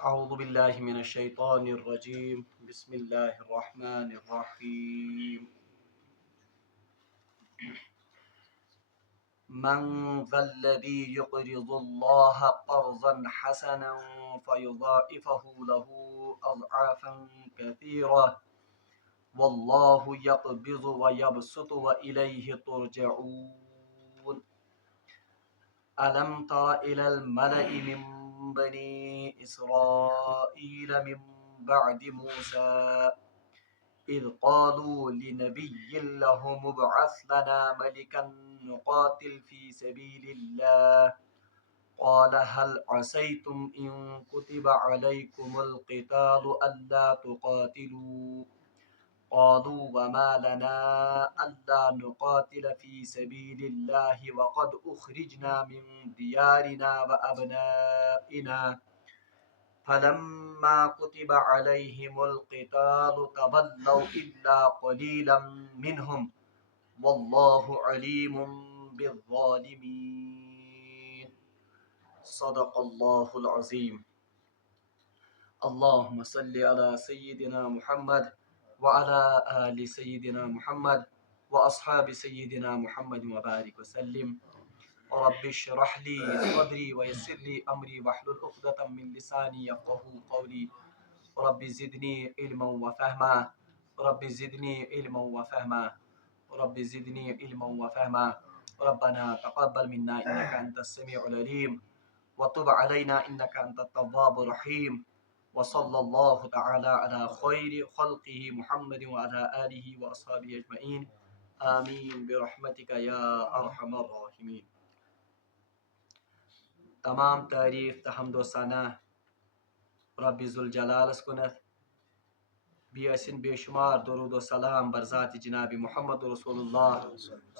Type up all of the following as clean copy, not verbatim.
أعوذ بالله من الشيطان الرجيم بسم الله الرحمن الرحيم من ذا الذي يقرض الله قرضا حسنا فيضاعفه له أضعافا كثيرة والله يقبض ويبسط وإليه ترجعون ألم تر إلى الملأ من بني إسرائيل من بعد موسى إذ قالوا لنبي له مبعث لنا ملكا نقاتل في سبيل الله قال هل عسيتم إن كتب عليكم القتال ألا تقاتلوا قالوا وما لنا ألا نقاتل في سبيل الله وقد أخرجنا من ديارنا وأبنائنا فلما كتب عليهم القتال تولوا إلا قليلا منهم والله عليم بالظالمين صدق الله العظيم اللهم صل على سيدنا محمد وعلى آل سيدنا محمد وأصحاب سيدنا محمد وبارك وسلم رب اشرح لي صدري ويسر لي أمري واحلل عقدة من لساني يفقهوا قولي رب زدني علما وفهما رب زدني علما وفهما رب زدني علما وفهما ربنا تقبل منا إنك أنت السميع العليم وتب علينا إنك أنت التواب الرحيم وصلى الله تعالى على خير خلقه محمد وعلى آله وأصحابه أجمعين آمین برحمتک یا ارحم الراحمین۔ تمام تعریف تو حمد و ثنا رب ذوالجلالس کنت، بیسن بے شمار درود و سلام برذات جناب محمد رسول اللہ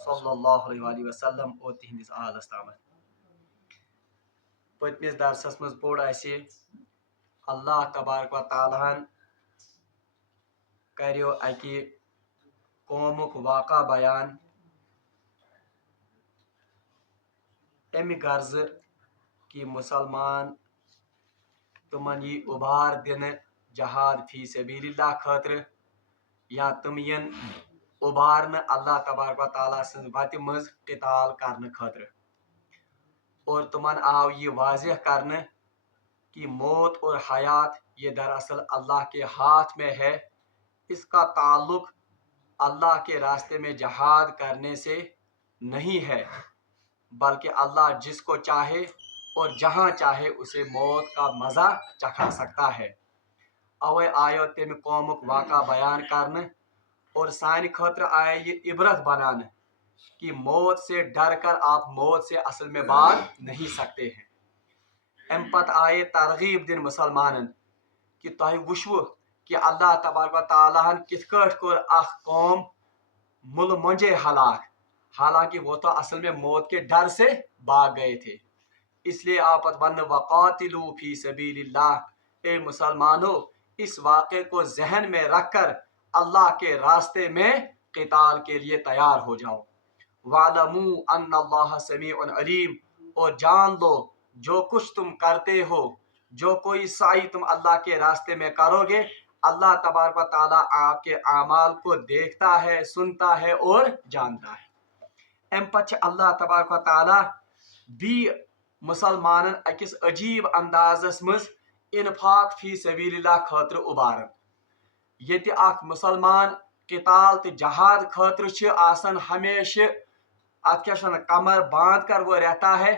صلی اللہ علیہ وآلہ وسلم اور تہندس آلس تامت۔ پتمس درسس مز پوڑ اسہ اللہ تبارک و تعالیٰ کریو اکہ قومک واقع بیان، امہ غرض کہ مسلمان تمن یہ ابھار دن جہاد فی سبیل اللہ خاطر یا تم ین ابھارن اللہ تبارک و تعالیٰ سن وتہ مز قتال کرنے خاطر، اور تمن آو یہ واضح کرنے کہ موت اور حیات یہ دراصل اللہ کے ہاتھ میں ہے، اس کا تعلق اللہ کے راستے میں جہاد کرنے سے نہیں ہے، بلکہ اللہ جس کو چاہے اور جہاں چاہے اسے موت کا مزہ چکھا سکتا ہے۔ اوے آیو تم قومک واقع بیان کرنے اور سانہ خاطر آئے یہ عبرت بنانے کہ موت سے ڈر کر آپ موت سے اصل میں بھاگ نہیں سکتے ہیں۔ ام پت آئے ترغیب دن مسلمانن کہ تہ وچھو کہ اللہ تبارک و تعالیٰ کت کٹ کر اخ قوم مل منجے ہلاک، حالانکہ وہ تو اصل میں موت کے ڈر سے بھاگ گئے تھے۔ اس لیے آپ ون وقاتلوا فی سبیل اللہ، اے مسلمانوں اس واقعے کو ذہن میں رکھ کر اللہ کے راستے میں قتال کے لیے تیار ہو جاؤ۔ وَاعْلَمُوا أَنَّ اللَّهَ سَمِيعٌ عَلِيمٌ، اور جان لو جو کچھ تم کرتے ہو، جو کوئی سعی تم اللہ کے راستے میں کرو گے، اللہ تبارک و تعالیٰ آپ کے اعمال کو دیکھتا ہے، سنتا ہے اور جانتا ہے۔ ام پتہ اللہ تبارک و تعالیٰ بھی مسلمانن اکس عجیب اندازس مز انفاق فی سبیل اللہ خاطر ابارن۔ یت اخ مسلمان قتال تو جہاد خاطر آسن ہمیشہ ات کیا کمر باندھ کر وہ رہتا ہے،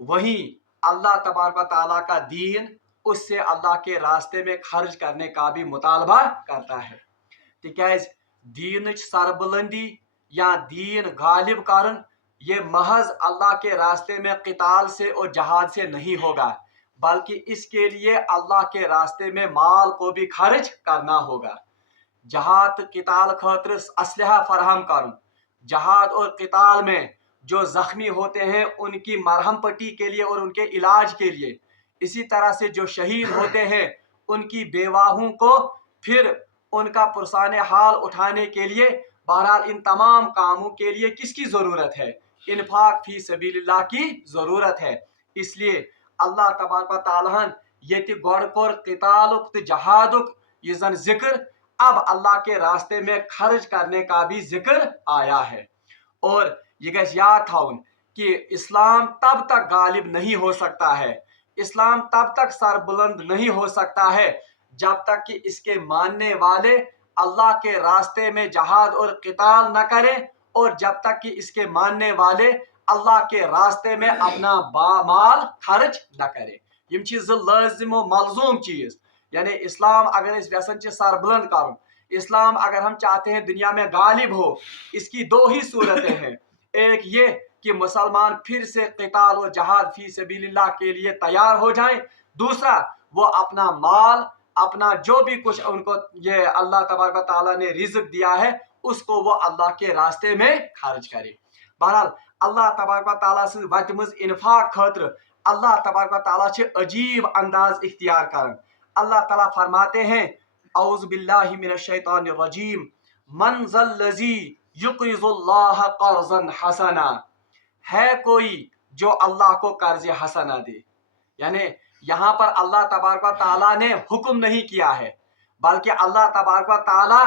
وہیں اللہ تبارک و تعالیٰ کا دین اس سے اللہ کے راستے میں خرچ کرنے کا بھی مطالبہ کرتا ہے، تکیاز دینچ سربلندی یا دین غالب کرن یہ محض اللہ کے راستے میں قتال سے اور جہاد سے نہیں ہوگا، بلکہ اس کے لیے اللہ کے راستے میں مال کو بھی خرچ کرنا ہوگا۔ جہاد قتال خاطر اسلحہ فراہم کرن، جہاد اور قتال میں جو زخمی ہوتے ہیں ان کی مرہم پٹی کے لیے اور ان کے علاج کے لیے، اسی طرح سے جو شہید ہوتے ہیں ان کی بیواہوں کو پھر ان کا پرسان حال اٹھانے کے لیے، بہرحال ان تمام کاموں کے لیے کس کی ضرورت ہے؟ انفاق فی سبیل اللہ کی ضرورت ہے۔ اس لیے اللہ تبارک و تعالیٰ ये गौर कोर क़ितालुक तो जहादुक ये जन जिक्र, अब अल्लाह के रास्ते में खर्च करने का भी जिक्र आया है। और ये गस याद थाउन कि इस्लाम तब तक गालिब नहीं हो सकता है, इस्लाम तब तक सरबुलंद नहीं हो सकता है जब तक कि इसके मानने वाले अल्लाह के रास्ते में जहाद और क़िताल न करें, और जब तक कि इसके मानने वाले अल्लाह के रास्ते में अपना माल खर्च न करें। यम चीज लाजिम व मलजूम चीज, यानी इस्लाम अगर इस व्यसन सरबुलंद कर, इस्लाम अगर हम चाहते हैं दुनिया में गालिब हो, इसकी दो ही सूरतें हैं। एक ये कि मुसलमान फिर से क़िताल और जहाद फी सबीलिल्लाह के लिए तैयार हो जाएं, दूसरा वो अपना माल, अपना जो भी कुछ उनको ये अल्लाह तबारक व तआला ने रिज़्क़ दिया है उसको वो अल्लाह के रास्ते में खर्च करे। बहरहाल अल्लाह तबारक व तआला से वत मज इन्फाक खतर अल्लाह तबारक व तआला से अजीब अंदाज इख्तियार करन। अल्लाह ताला फरमाते हैं, औज़ु बिल्लाहि मिनश शैतानिर रजीम, मन ज़ल्लज़ी युक़रिज़ुल्लाह क़र्ज़न हसना, है कोई जो अल्लाह को कर्ज हसना दे। यानी यहाँ पर अल्लाह तबारक व तआला ने हुक्म नहीं किया है, बल्कि अल्लाह तबारक व तआला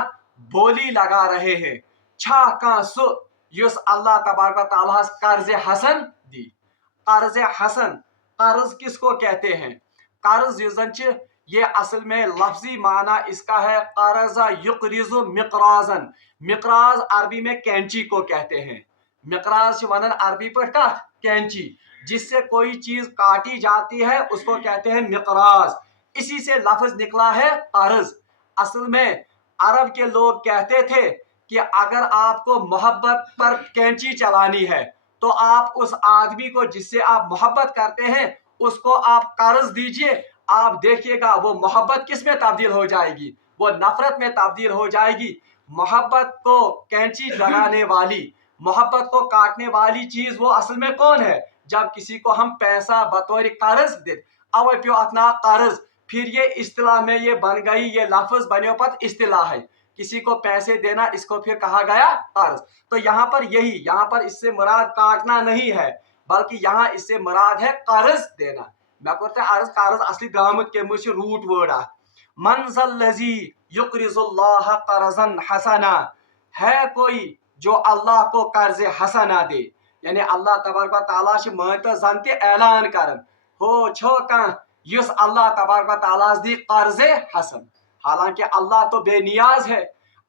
बोली लगा रहे हैं, छा का सु युस अल्लाह तबारक व तआला कर्ज हसन दी। कर्ज हसन, कर्ज किसको कहते हैं? कर्ज युजन ये असल में लफ्जी माना इसका है कर्जा युक़रिज़ु मिक़राज़न। मिक़राज़ अरबी में कैंची को कहते हैं। मिक़राज़ वनन अरबी पर कैंची, जिससे कोई चीज काटी जाती है उसको कहते हैं मिक़राज़। इसी से लफ्ज निकला है कर्ज। असल में अरब के लोग कहते थे कि अगर आपको मोहब्बत पर कैंची चलानी है तो आप उस आदमी को जिससे आप मोहब्बत करते हैं उसको आप कर्ज दीजिए, आप देखिएगा वो मोहब्बत किस में तब्दील हो जाएगी, वो नफरत में तब्दील हो जाएगी। मोहब्बत को कैंची लगाने वाली, मोहब्बत को काटने वाली चीज वो असल में कौन है? जब किसी को हम पैसा बतौर कर्ज दे, अवे प्यो अतना कर्ज, फिर ये इस्तिलाह में ये बन गई, ये लफ्ज बने पत इस्तिलाह है, किसी को पैसे देना इसको फिर कहा गया कर्ज। तो यहाँ पर यही, यहाँ पर इससे मुराद काटना नहीं है, बल्कि यहाँ इससे मुराद है कर्ज देना। मैं कहता अर्ज कर्ज असली दामद के मुझे रूट वर्ड आ मन ज़ल्लज़ी युक़रिज़ुल्लाह क़र्ज़न हसना, है कोई जो अल्लाह को कर्ज हसना दे। यानी अल्लाह तबारक व तआला से मान जन ते ऐलान करन हो छो कह युस अल्लाह तबारक व तआला दी कर्ज हसन। हालांकि अल्लाह तो बेनियाज है,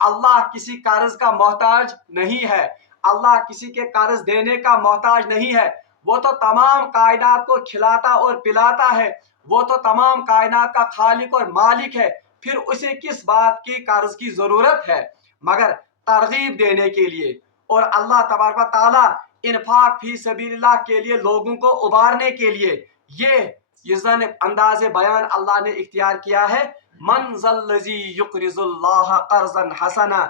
अल्लाह किसी कर्ज का मोहताज नहीं है, अल्लाह किसी के कर्ज देने का मोहताज नहीं है। वो तो तमाम कायनात को खिलाता और पिलाता है, वो तो तमाम कायनात का खालिक और मालिक है, फिर उसे किस बात की कर्ज की जरूरत है? मगर तरगीब देने के लिए और अल्लाह तबारक व तआला इन्फाक फी सबीलिल्लाह के लिए लोगों को उबारने के लिए ये अंदाज बयान अल्लाह ने इख्तियार किया है। मन ज़ल्लज़ी युक़रिज़ुल्लाह क़र्ज़न हसना,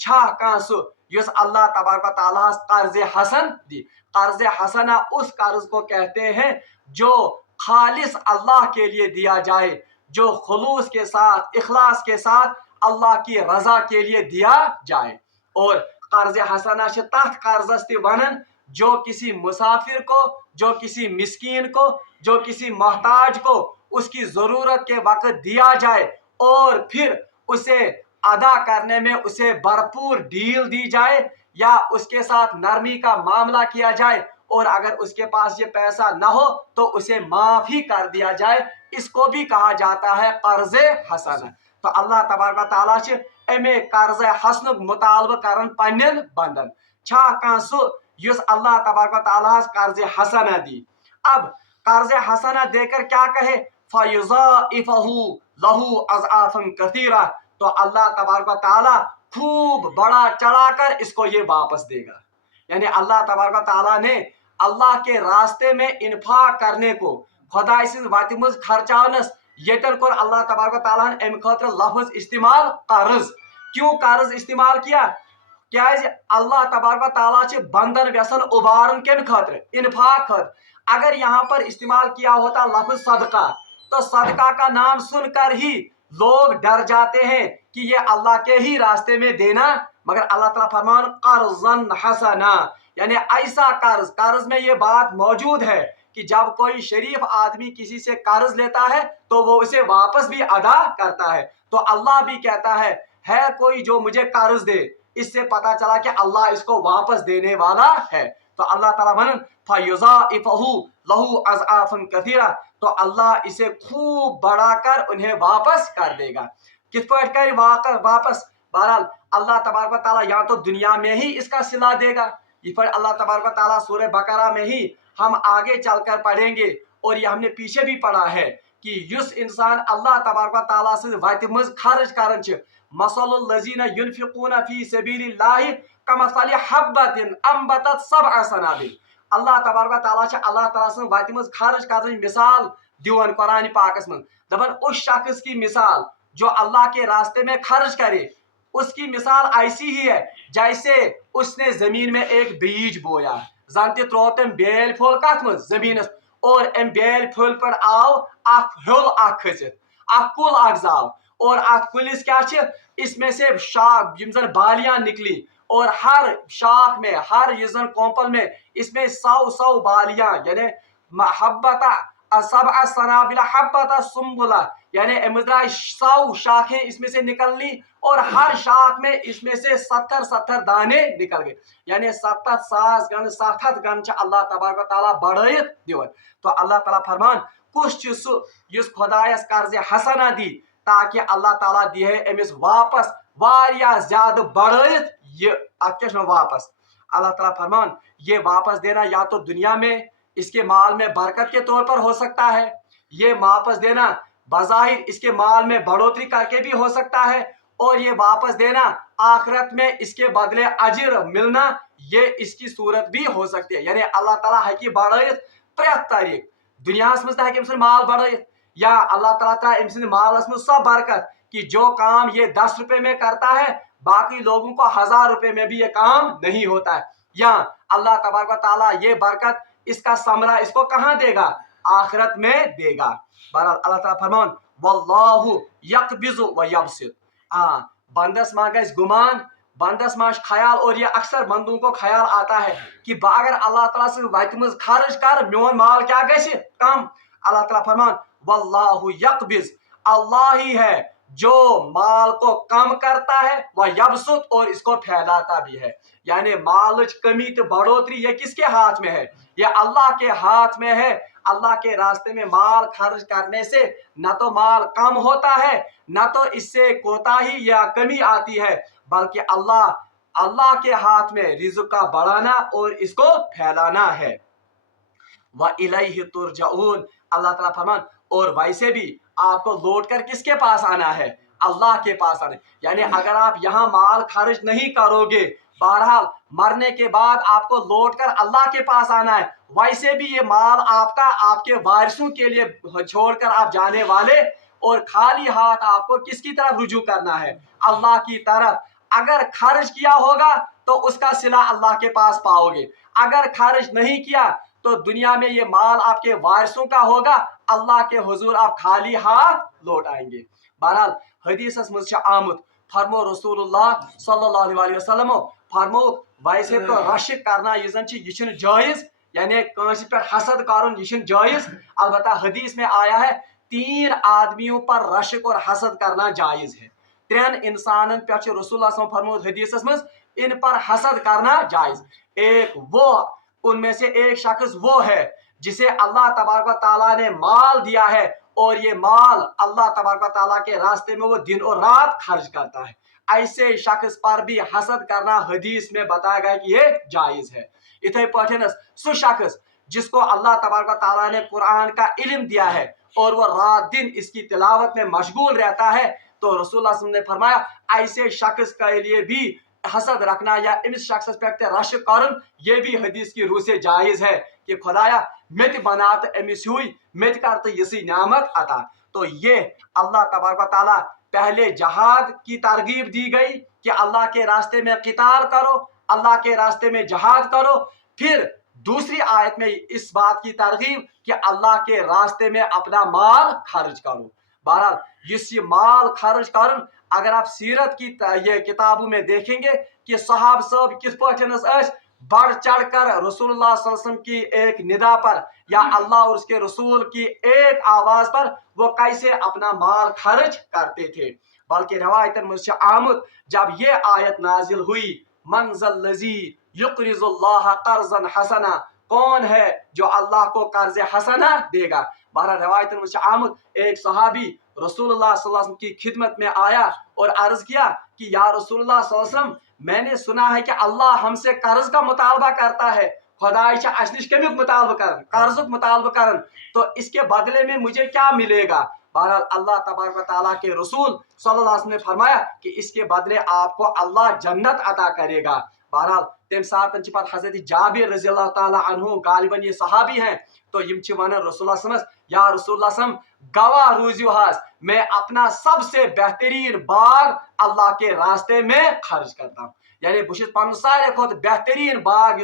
छा कासु युस अल्लाह तबारक व तआला कर्ज हसन दी। कर्ज हसना उस कर्ज को कहते हैं जो खालिस अल्लाह के लिए दिया जाए, जो खुलूस के साथ, इखलास के साथ अल्लाह की रजा के लिए दिया जाए। और कर्ज हसना से तहत कर्जस्ती वनन जो किसी मुसाफिर को, जो किसी मिस्कीन को, जो किसी मोहताज को उसकी जरूरत के वक्त दिया जाए और फिर उसे अदा करने में उसे भरपूर डील दी जाए या उसके साथ नरमी का मामला किया जाए, और अगर उसके पास ये पैसा न हो तो उसे माफ ही कर दिया जाए, इसको भी कहा जाता है कर्ज हसन। तो अल्लाह तबारक व तआला से एमे कर्ज हसन मुतालबा करन पन्नन बंदन छा कासु युस अल्लाह तबारक व तआला कर्ज हसना दी। अब कर्ज हसना देकर क्या कहे? फयुज़ाइफहु लहू अज़आफ़न कसीरा, तो अल्लाह तबारक व तआला खूब बड़ा चढ़ाकर इसको ये वापस देगा। यानी अल्लाह तबारक व तआला ने अल्लाह के रास्ते में इन्फाक करने को, खुदा वत मज खर्चानस यतन कोर अल्लाह तबारक व तआला ने अमि खतर लफ्ज इस्तेमाल कर्ज। क्यों कर्ज इस्तेमाल किया? क्या अल्लाह तबारक व तआला से बंदन व्यसन उबारन के खतर, इन्फाक खतर। अगर यहाँ पर इस्तेमाल किया होता लफ्ज सदका, तो सदका का नाम सुनकर ही लोग डर जाते हैं कि ये अल्लाह के ही रास्ते में देना, मगर अल्लाह ताला फरमान कर्ज़न हसना, यानी ऐसा कर्ज, कर्ज में ये बात मौजूद है कि जब कोई शरीफ आदमी किसी से कर्ज लेता है तो वो उसे वापस भी अदा करता है। तो अल्लाह भी कहता है कोई जो मुझे कर्ज दे, इससे पता चला कि अल्लाह इसको वापस देने वाला है। तो अल्लाह ताला मनन फयुज़ाइफहु लहु अज़आफ़न कसीरा, तो अल्लाह इसे खूब बढ़ाकर उन्हें वापस कर देगा। किस पर कर वापस? बहरहाल अल्लाह तबारक व तआला या तो दुनिया में ही इसका सिला देगा, इस पर अल्लाह तबारक व तआला सूरह बकरा में ही हम आगे चलकर पढ़ेंगे, और ये हमने पीछे भी पढ़ा है कि युस इंसान अल्लाह तबारक व तआला से वति मज खर्च करन छ, मसलुल लज़ीना युनफिकूना फी सबीलिल्लाहि कमसलि हब्बतिन अंबतत सबअ सनाबिल। अल्लाह तबारक व तआला छ अल्लाह तआला से वति मज खर्च करन मिसाल दिवन कुरान पाकस में, दबन उस शख्स की मिसाल जो अल्लाह के रास्ते में खर्च करे, उसकी मिसाल ऐसी ही है जैसे उसने जमीन में एक बीज बोया, जानते त्रो तम बेल फुल कत मज जमीन, और अम बेल फुल पर आओ अख हेल अख खसित अख कुल अख जाव, और अख कुलिस क्या छ, इसमें से शाख जिमजन बालियां निकली, और हर शाख में हर यजन कोंपल में इसमें 100 बालियां, यानी हब्बता सबअ सनाबिला हब्बता सुम्बुला, यानी अमद्रा 100 शाखें इसमें से निकलनी, और हर शाख में इसमें से 70 दाने निकल गए, यानी 70 सास गन 7 गन अल्लाह तबारक व तआला बढ़ायत दिवन। तो अल्लाह ताला फरमान कुछ सु युस खुदायस कर्ज हसना दी, ताकि अल्लाह ताला दी है अमिस वापस वारिया ज्यादा बढ़ायत ये वापस। अल्लाह ताला फरमान ये वापस देना या तो दुनिया में इसके माल में बरकत के तौर पर हो सकता है, ये वापस देना बज़ाहिर इसके माल में बढ़ोतरी करके भी हो सकता है, और ये वापस देना आखिरत में इसके बदले अजर मिलना, ये इसकी सूरत भी हो सकती है। यानी अल्लाह ताला है कि बढ़ायत प्रेत तारीख दुनिया में माल बढ़ायत, या अल्लाह ताला मालस में सब बरकत कि जो काम ये 10 रुपए में करता है बाकी लोगों को 1000 रुपए में भी ये काम नहीं होता है, या अल्लाह तबारक व तआला ये बरकत इसका समरा इसको कहाँ देगा? आखिरत में देगा। बहरहाल अल्लाह ताला फरमान वल्लाहु यक़बिज़ु व यबसित, बंदस मा गस गुमान, बंदस मा ख्याल, और ये अक्सर बंदों को ख्याल आता है कि अगर अल्लाह ताला से वति मज खर्च कर मोन माल क्या गस कम। अल्लाह ताला फरमान वल्लाहु यक़बिज़, अल्लाह ही है जो माल को कम करता है, वह यबसुत, और इसको फैलाता भी है। यानी माल कमी तो बढ़ोतरी ये किसके हाथ में है? ये अल्लाह के हाथ में है। अल्लाह के रास्ते में माल खर्च करने से न तो माल कम होता है, न तो इससे कोताही या कमी आती है, बल्कि अल्लाह के हाथ में रिज़्क़ का बढ़ाना और इसको फैलाना है। व इलैहि तुरजऊन, अल्लाह ताला फरमान और वैसे भी आपको लौट कर किसके पास आना है? अल्लाह के पास आना है। यानी अगर आप यहाँ माल खर्च नहीं करोगे, बहरहाल मरने के बाद आपको लौट कर अल्लाह के पास आना है। वैसे भी ये माल आपका आपके वारिसों के लिए छोड़कर आप जाने वाले, और खाली हाथ आपको किसकी तरफ रुजू करना है? अल्लाह की तरफ। अगर खर्च किया होगा तो उसका सिला अल्लाह के पास पाओगे, अगर खर्च नहीं किया तो दुनिया में ये माल आपके वारिसों का होगा, अल्लाह के हुजूर आप खाली हाथ लौट आएंगे। बहरहाल हदीसस मज आमुत फरमो रसूलुल्लाह सल्लल्लाहु अलैहि वसल्लम फरमो वैसे तो रश करना ये जायज, यानी कंस पे हसद करुन ये जायज। अलबत्ता हदीस में आया है 3 आदमियों पर रशक और हसद करना जायज है। 3 इंसानन पे रसूलुल्लाह फरमो हदीसस मज इन पर हसद करना जायज। एक वो उनमें से एक शख्स वो है जिसे अल्लाह तबारक व तआला ने माल दिया है, और ये माल अल्लाह तबारक व तआला के रास्ते में वो दिन और रात खर्च करता है। ऐसे शख्स पर भी हसद करना हदीस में बताया गया कि ये जायज है। इथे पठन सु शख्स जिसको अल्लाह तबारक व तआला ने कुरान का इल्म दिया है और वो रात दिन इसकी तिलावत में मशगूल रहता है, तो रसूलुल्लाह सल्लल्लाहु अलैहि वसल्लम ने फरमाया ऐसे शख्स के लिए भी हसद रखना या इस शख्स पे रश करन ये भी हदीस की रूह से जायज है कि खुदाया मित बनात अमिस हुई मित करते यसी नामत अता। तो ये अल्लाह तबारक व तआला पहले जहाद की तरगीब दी गई कि अल्लाह के रास्ते में क़िताल करो, अल्लाह के रास्ते में जहाद करो। फिर दूसरी आयत में इस बात की तरगीब कि अल्लाह के रास्ते में अपना माल खर्च करो। बहरहाल ये माल खर्च कर, अगर आप सीरत की ये किताबों में देखेंगे कि सहाब सब किस पठनस बढ़ चढ़ कर रसूलुल्लाह सल्लल्लाहु अलैहि वसल्लम की एक निदा पर या अल्लाह और उसके रसूल की एक आवाज पर वो कैसे अपना माल खर्च करते थे। बल्कि रवायतन में से आमद जब ये आयत नाजिल हुई, मंजल लजी युक़रिज़ुल्लाह कर्ज़न हसना, कौन है जो अल्लाह को कर्ज हसना देगा। बहरहाल रवायतन में से आमद एक सहाबी रसूलुल्लाह सल्लल्लाहु अलैहि वसल्लम की खिदमत में आया और अर्ज किया कि या रसूलुल्लाह सल्लल्लाहु अलैहि वसल्लम, मैंने सुना है कि अल्लाह हमसे कर्ज का मुतालबा करता है, खुदाई छ अस निश कमिक मुतालबा करन, कर्जुक मुतालबा करन, तो इसके बदले में मुझे क्या मिलेगा। बहरहाल अल्लाह तबारक व तआला के रसूल सल्लल्लाहु अलैहि वसल्लम ने फरमाया कि इसके बदले आपको अल्लाह जन्नत अता करेगा। बहरहाल तम सात हजरत जाबिर रज़ी अल्लाह ताला अन्हु, गालिबन ये सहाबी हैं, तो यम वन रसूलुल्लाह या रसूलुल्लाह गवाह रूजियो हास, मैं अपना सबसे बेहतरीन बाग अल्लाह के रास्ते में खर्च करता हूँ। यानी बहुत पन सारे खुद बेहतरीन बाग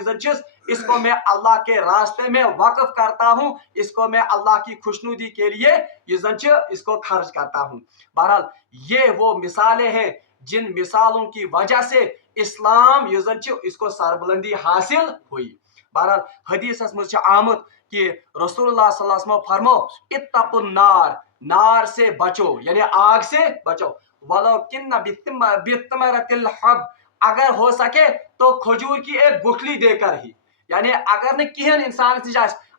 इसको मैं अल्लाह के रास्ते में वक्फ करता हूँ, इसको मैं अल्लाह की खुशनुदी के लिए इसको खर्च करता हूँ। बहरहाल ये वो मिसालें हैं जिन मिसालों की वजह से इस्लाम इसको सरबुलंदी हासिल हुई। बहरहाल हदीस में आमद कि रसूलुल्लाह सल्लल्लाहु अलैहि वसल्लम फरमो इत्तकुन नार, नार से बचो यानी आग से बचो, वलो किन्ना बितमरतिल हब, अगर हो सके तो खजूर की एक गुठली देकर ही, यानी अगर न किहन इंसान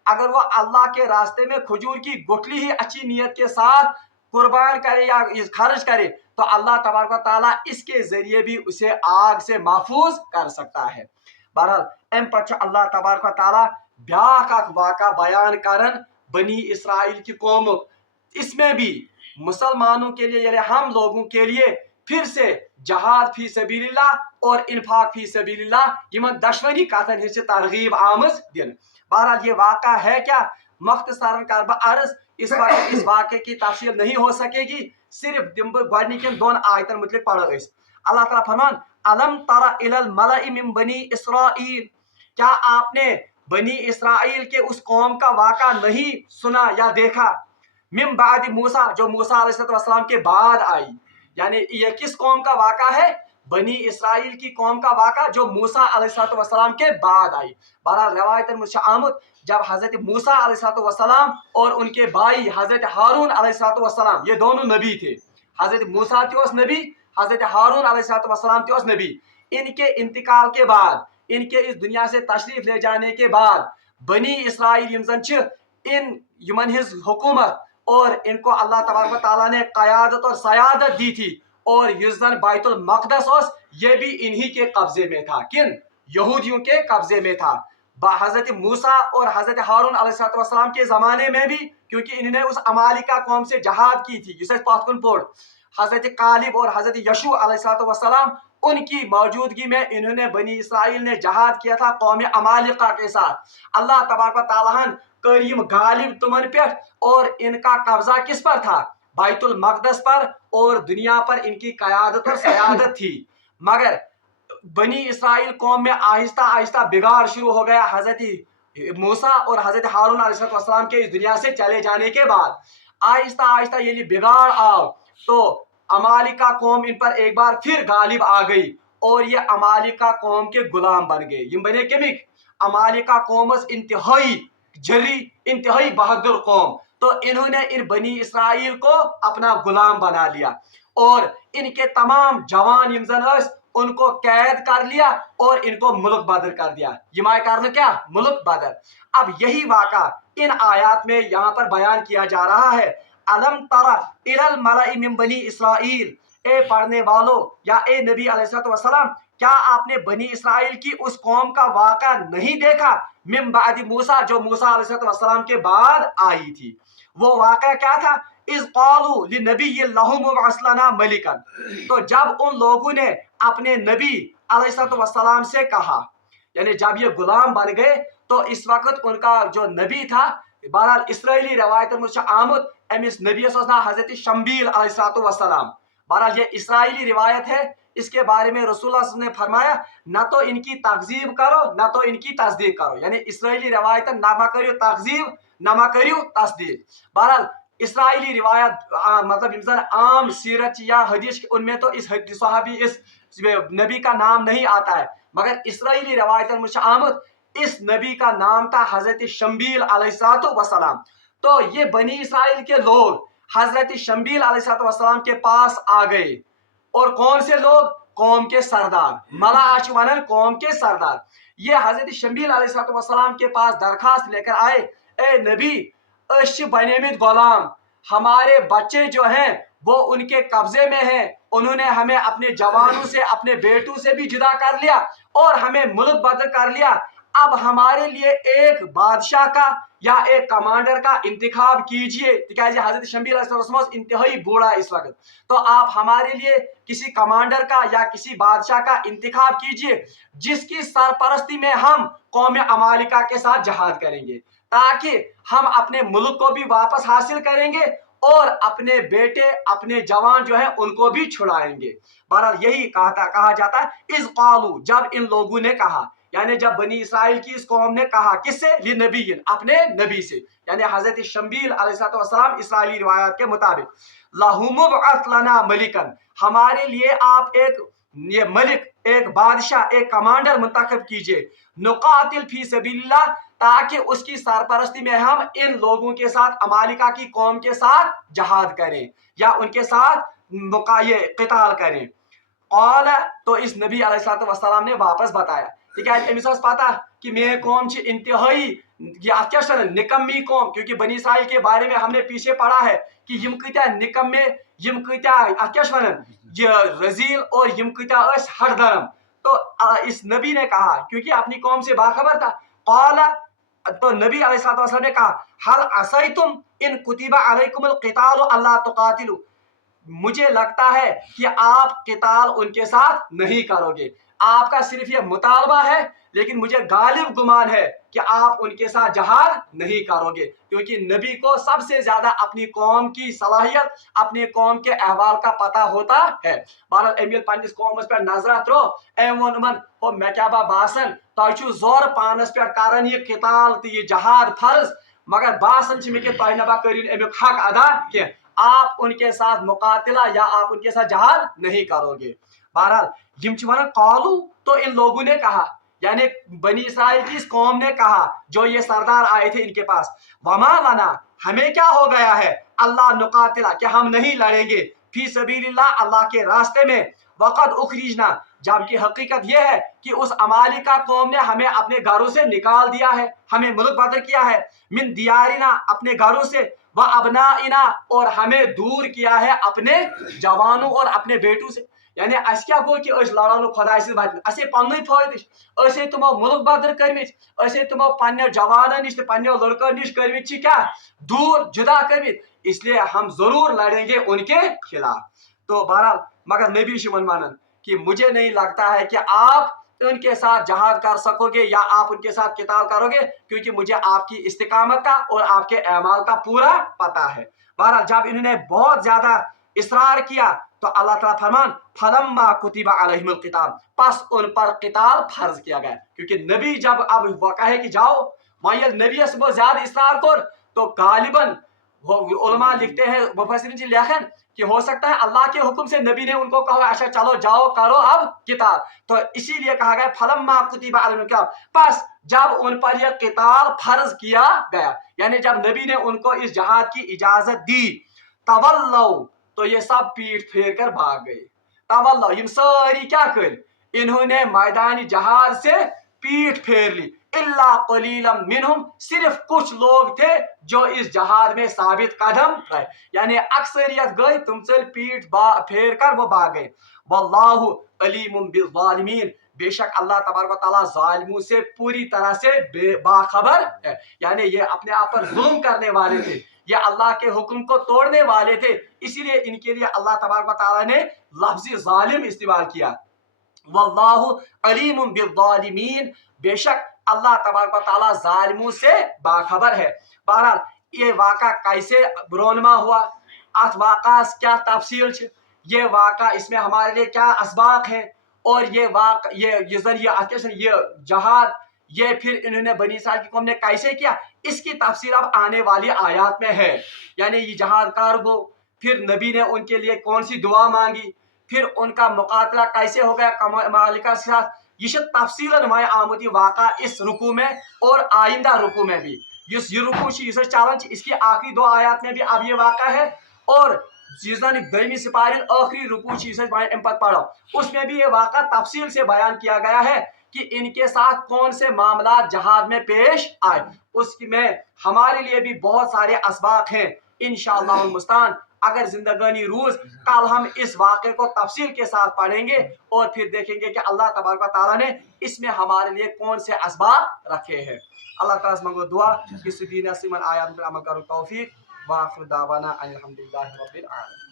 अगर वो अल्लाह के रास्ते में खजूर की गुठली ही अच्छी नीयत के साथ कुर्बान करे या खर्च करे तो अल्लाह तबारक व तआला इसके जरिए भी उसे आग से महफूज कर सकता है। बहरहाल अम पे अल्लाह तबारक व तआला ब्याक वाक़ा बयान करन बनी इसराइल की कौम, इसमें भी मुसलमानों के लिए यानी हम लोगों के लिए फिर से जहाद फी सबीलिल्लाह और इन्फाक फी सबीलिल्लाह यमन दशवनी कथन हिस्से तरगीब आमज दिन। बहरहाल ये वाक़ा है क्या, मुख्तसरन कर बह अर्ज, इस वाक़े की तफसील नहीं हो सकेगी, सिर्फ दिम गोडनिकन दोन आयतन मुतलिक पढ़ो। अल्लाह ताला फरमान अलम तरा इलल मलई मिन बनी इसराइल, क्या आपने बनी इसराइल के उस कौम का वाक़ा नहीं सुना या देखा, मिन बाद मूसा, जो मूसा अलैहिस्सलाम के बाद आई। यानी ये किस कौम का वाक़ा है, बनी इसराइल की कौम का वाक़ा जो मूसा अलैहिस्सलाम के बाद आई। बहरहाल रवायत में आमद जब हजरत मूसा अलैहिस्सलाम और उनके भाई हजरत हारून अलैहिस्सलाम, ये दोनों नबी थे, हजरत मूसा त्योस नबी, हजरत हारून अलैहिस्सलाम त्योस नबी, इनके इंतकाल के बाद, इनके इस दुनिया से तशरीफ ले जाने के बाद बनी इसराइल इन यमन हिज हुकूमत और इनको अल्लाह तबारक व तआला ने क़यादत और सयादत दी थी, और युज़न बैतुल मक़दस ये भी इन्हीं के कब्जे में था, किन यहूदियों के कब्जे में था। हजरत मूसा और हजरत हारून अलैहिस्सलाम के ज़माने में भी, क्योंकि इन्होंने उस अमालिका कौम से जहाद की थी जिसे पातकुन पोड़, हजरत कालिब और हजरत यशू अलैहिस्सलाम उनकी मौजूदगी में इन्होंने बनी इसराइल ने जहाद किया था कौम अमालिका के साथ। अल्लाह तबारक व तआला करीम गालिब तुमन पे, और इनका कब्जा किस पर था, बैतुल मक़दस पर, और दुनिया पर इनकी क़यादत और सयादत थी। मगर बनी इसराइल कौम में आहिस्ता आहिस्ता बिगाड़ शुरू हो गया हजरत मूसा और हजरत हारून अलैहिस्सलाम के इस दुनिया से चले जाने के बाद। आहिस्ता आहिस्ता ये बिगाड़ आओ तो अमालिका कौम इन पर एक बार फिर गालिब आ गई और ये अमालिका कौम के गुलाम बन गए। ये बने केमिक अमालिका कौम इंतहाई जरी, इंतहाई बहादुर कौम, तो इन्होंने इन बनी इसराइल को अपना गुलाम बना लिया और इनके तमाम जवान उनको कैद कर लिया और इनको मुल्क बदर कर दिया। ये कर क्या, मुल्क बदर। अब यही वाक़ा इन आयात में यहाँ पर बयान किया जा रहा है, अलम तरा इलल मलई मिन बनी इसराइल, ए पढ़ने वालों या ए नबी अलैहिस्सलाम, क्या आपने बनी इसराइल की उस कौम का वाक़ा नहीं देखा, मिन बाद मूसा, जो मूसा अलैहिस्सलाम के बाद आई थी। वो वाक़ा क्या था, इस क़ालू लिनबिय्यिन लहुम मुबअस लना मलिकन, तो जब उन लोगों ने अपने नबी अलैहिस्सलाम से कहा, यानी जब ये गुलाम बन गए तो इस वक्त उनका जो नबी था, बहरहाल इसराइली रवायत में आमद अमिस नबी हजरत शम्बील अलैहिस्सलाम, बहरहाल ये इसराइली रिवायत है, इसके बारे में रसूलुल्लाह ने फरमाया ना तो इनकी तकजीब करो ना तो इनकी तस्दीक करो, यानी इसराइली रवायत ना करो तकजीब ना करो तस्दीक। बहरहाल इसराइली रिवायत मतलब यम आम सीरत या हदीस उनमें तो इस सहाबी इस नबी का नाम नहीं आता है, मगर इसराइली रिवायत में आमद इस नबी का नाम था हजरत शम्बील अलैहिस्सलाम। तो ये बनी इसराइल के लोग हजरत शम्बील अलैहिस्सलाम के पास आ गए। और कौन से लोग? कौम के सरदार, मलाश वनन कौम के सरदार। ये हजरत शम्बील अलैहिस्सलाम के पास दरखास्त लेकर आए, ए नबी अश बनेमित गुलाम, हमारे बच्चे जो हैं वो उनके कब्जे में हैं, उन्होंने हमें अपने जवानों से अपने बेटों से भी जुदा कर लिया और हमें मुल्क बदल कर लिया। अब हमारे लिए एक बादशाह का या एक कमांडर का इंतखाब कीजिए, हजरत शम्बील अलैहिस्सलाम इंतहाई बूढ़ा इस वक्त, तो आप हमारे लिए किसी कमांडर का या किसी बादशाह का इंतखाब कीजिए जिसकी सरपरस्ती में हम कौम अमालिका के साथ जहाद करेंगे, ताकि हम अपने मुल्क को भी वापस हासिल करेंगे और अपने बेटे अपने जवान जो है उनको भी छुड़ाएंगे। बहरहाल यही कहा जाता है इस कालू, जब इन लोगों ने कहा, यानी जब बनी इसराइल की इस कौम ने कहा, किससे? लिनबीय्यिन, अपने नबी से, यानी हजरत शम्बील अलैहिस्सलाम इसराइली रिवायत के मुताबिक, लहुमुबअथ लना मलिकन, हमारे लिए आप एक ये मलिक, एक बादशाह, एक कमांडर मुंतखब कीजिए, नुकातिल फी सबिलिल्लाह, ताकि उसकी सरपरस्ती में हम इन लोगों के साथ अमालिका की कौम के साथ जहाद करें या उनके साथ क़िताल करें। और तो इस नबी अलैहिस्सलाम ने वापस बताया, ठीक है, अमिस पता कि मे कौम इंतहाई निकम्मी कौम, क्योंकि बनी इसराइल के बारे में हमने पीछे पढ़ा है कि यम कत्या निकम्मे, यम कत्या रजील और यम कत्या हरदरम। तो इस नबी ने कहा, क्योंकि अपनी कौम से बाखबर था, क़ाला, तो नबी अलैहिस्सलाम ने कहा, हल असैतुम इन कुतिबा अलैकुमुल क़ितालु अल्ला तुक़ातिलु, मुझे लगता है कि आप क़िताल उनके साथ नहीं करोगे, आपका सिर्फ ये मुतालबा है, लेकिन मुझे गालिब गुमान है कि आप उनके साथ जहाद नहीं करोगे, क्योंकि नबी को सबसे ज्यादा अपनी कौम की सलाहियत, अपनी कौम के अहवाल का पता होता है। बहरहाल अमील पन्निस कौमस पे नजर त्रो, एम वोनमन हो मे क्या बासन, तुम जोर पानस पे करान ये क़िताल तो ये जहाद फर्ज, मगर बासन मे कि तुम नबा करिन अमुक हक अदा कि आप उनके साथ मुकातिला या आप उनके साथ जहाद नहीं करोगे। बहरहाल यम वन कालू, तो इन लोगों ने कहा, यानी बनी इसराइल की इस कौम ने कहा जो ये सरदार आए थे इनके पास, वमा लना, हमें क्या हो गया है, अल्लाह नुकातिला, कि हम नहीं लड़ेंगे, फी सबीलिल्लाह, अल्लाह के रास्ते में, वक़द उखरिजना, जबकि हकीकत यह है कि उस अमालिका कौम ने हमें अपने घरों से निकाल दिया है, हमें मुल्क बदर किया है, मिन दियारिना, अपने घरों से, व अबनाइना, और हमें दूर किया है अपने जवानों और अपने बेटों से, यानी अस क्या गो कि लड़ानो खुदा बात असे पन्नु फायदे, तुमो मुल्क बदर कर्मित, तुमो पन्ने जवान निश पन्ने लड़कों निश कर्मित क्या दूर जुदा कर्मित, इसलिए हम जरूर लड़ेंगे उनके खिलाफ। तो बहरहाल मगर नबी वन कि मुझे नहीं लगता है कि आप उनके साथ जहाद कर सकोगे या आप उनके साथ क़िताल करोगे, क्योंकि मुझे आपकी इस्तिकामत का और आपके अमाल का पूरा पता है। बहरहाल जब इन्होंने बहुत ज्यादा इसरार किया तो अल्लाह ताला फरमान, फलम्मा कुतिबा अलैहिमुल क़िताल, पस उन पर क़िताल फर्ज किया गया, क्योंकि नबी जब अब वो कहे कि जाओ वही नबी से बहुत ज्यादा इसरार कर, तो गालिबन उलमा लिखते हैं, मुफस्सिरीन जी लेखन कि हो सकता है अल्लाह के हुक्म से नबी ने उनको कहा, अच्छा चलो जाओ करो अब क़िताल, तो इसीलिए कहा गया फलम्मा कुतिबा अलैहिमुल क़िताल, बस जब उन पर यह क़िताल फर्ज किया गया, यानी जब नबी ने उनको इस जहाद की इजाजत दी, तवल्लौ, तो ये सब पीठ फेर कर भाग गए। तवल्लौ, ये सारी क्या कर, इन्होंने मैदानी जहाद से पीठ फेर ली, इल्ला कलीलम मिनहुम, सिर्फ कुछ लोग थे जो इस जहाद में साबित कदम रहे, यानी अक्सरियत गई, तुम चल पीठ फेर कर वो भाग गए। वल्लाहु अलीमुम बिज़्ज़ालिमीन, बेशक अल्लाह तबारक व तआला जालिमों से पूरी तरह से बाखबर है, यानी ये अपने आप पर जुल्म करने वाले थे, ये अल्लाह के हुक्म को तोड़ने वाले थे, इसीलिए इनके लिए अल्लाह तबारक व तआला ने लफ्ज़ जालिम इस्तेमाल किया। वल्लाहु अलीमुम बिज़्ज़ालिमीन, बेशक अल्लाह तबारक व तआला जालिमों से बाखबर है। बहरहाल ये वाक़ा कैसे रोनमा हुआ, अत वाक़ा क्या तफसील, ये वाक़ा इसमें हमारे लिए क्या असबाक है, और ये वाक़ ये जरिए ये जहाद یہ پھر انہوں نے بنی اسرائیل کی قوم نے کیسے کیا، اس کی تفصیل اب آنے والی آیات میں ہے. یعنی یہ جہاد کارگو، پھر نبی نے ان کے لیے کون سی دعا مانگی، پھر ان کا مقاتلہ کیسے ہو گیا مالکہ کے ساتھ، یہ تفصیل وائے آمد یہ واقعہ اس رکوع میں اور آئندہ رکوع میں بھی. یہ رکوع چلان اس کی آخری 2 آیات میں بھی اب یہ واقعہ ہے، اور دویمی سپارے آخری رکوع امپت پڑھو اس میں بھی یہ واقعہ تفصیل سے بیان کیا گیا ہے کہ ان کے ساتھ کون سے معاملات جہاد میں پیش آئے. اس میں ہمارے لیے بھی بہت سارے اسباق ہیں. انشاءاللہ المستعان اگر زندگانی روز کل ہم اس واقعے کو تفصیل کے ساتھ پڑھیں گے اور پھر دیکھیں گے کہ اللہ تبارک و تعالیٰ نے اس میں ہمارے لیے کون سے اسباق رکھے ہیں. اللہ تعالیٰ سے مانگو دعا کہ سدینہ سمن آیات پر عمل کرو توفیق. وآخر دعوانا ان الحمدللہ رب العالمین.